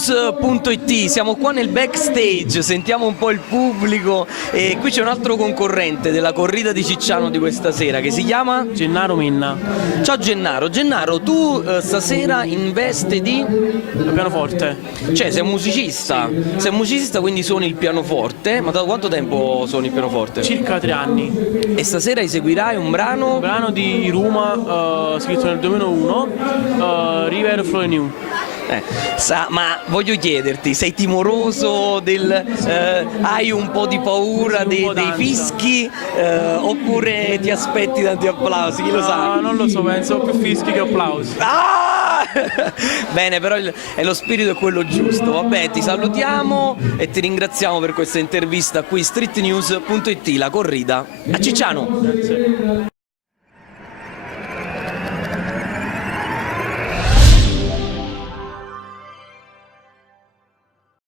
streetnews.it, siamo qua nel backstage, sentiamo un po' il pubblico e qui c'è un altro concorrente della corrida di Cicciano di questa sera che si chiama Gennaro Minna. Ciao Gennaro. Gennaro, tu stasera in veste di... Pianoforte. Cioè sei un musicista quindi suoni il pianoforte, ma da quanto tempo suoni il pianoforte? Circa 3 anni. E stasera eseguirai un brano? Un brano di Roma scritto nel 2001, River Flow New. Ma voglio chiederti, sei timoroso hai un po' di paura dei fischi oppure ti aspetti tanti applausi? Chi lo sa? Non lo so, penso più fischi che applausi. Bene, però lo spirito è quello giusto. Vabbè, ti salutiamo e ti ringraziamo per questa intervista qui streetnews.it, la corrida a Cicciano. Grazie.